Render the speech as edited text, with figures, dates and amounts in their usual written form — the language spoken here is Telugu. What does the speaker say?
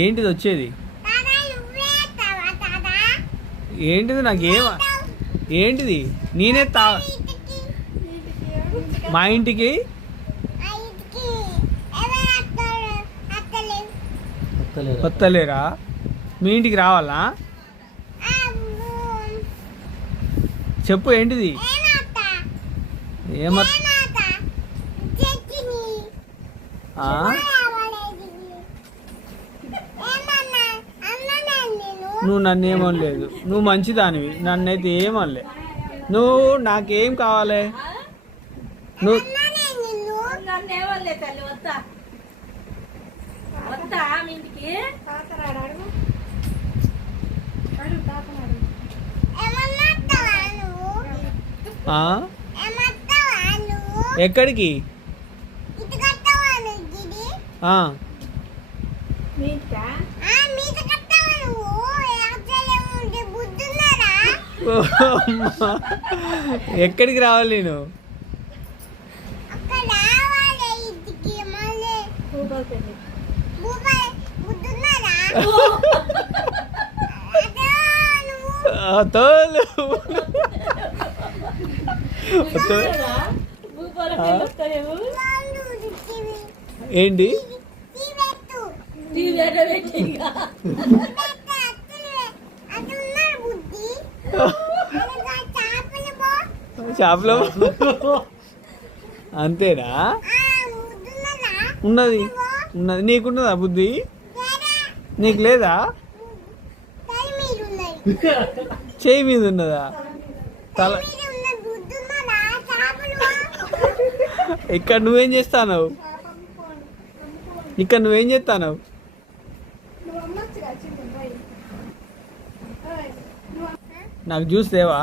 ఏంటిది వచ్చేది? ఏంటిది? నాకేమ ఏంటిది? నేనే మా ఇంటికి కొత్తలేరా? మీ ఇంటికి రావాలా? చెప్పు ఏంటిది? నువ్వు నన్ను ఏమనలేదు. నువ్వు మంచిదానివి, నన్నైతే ఏమనలే. నువ్వు నాకేం కావాలి? నువ్వు ఎక్కడికి? ఎక్కడికి రావాలి నేను? తోలు ఏంటి? షాప్లో అంతేనా? ఉన్నది ఉన్నది. నీకున్నదా బుద్ధి? నీకు లేదా? చేయి మీద ఉన్నదా? తల ఇక్కడ నువ్వేం చేస్తావు? ఇక్కడ నువ్వేం చేస్తావు? నాకు జ్యూస్ దేవా?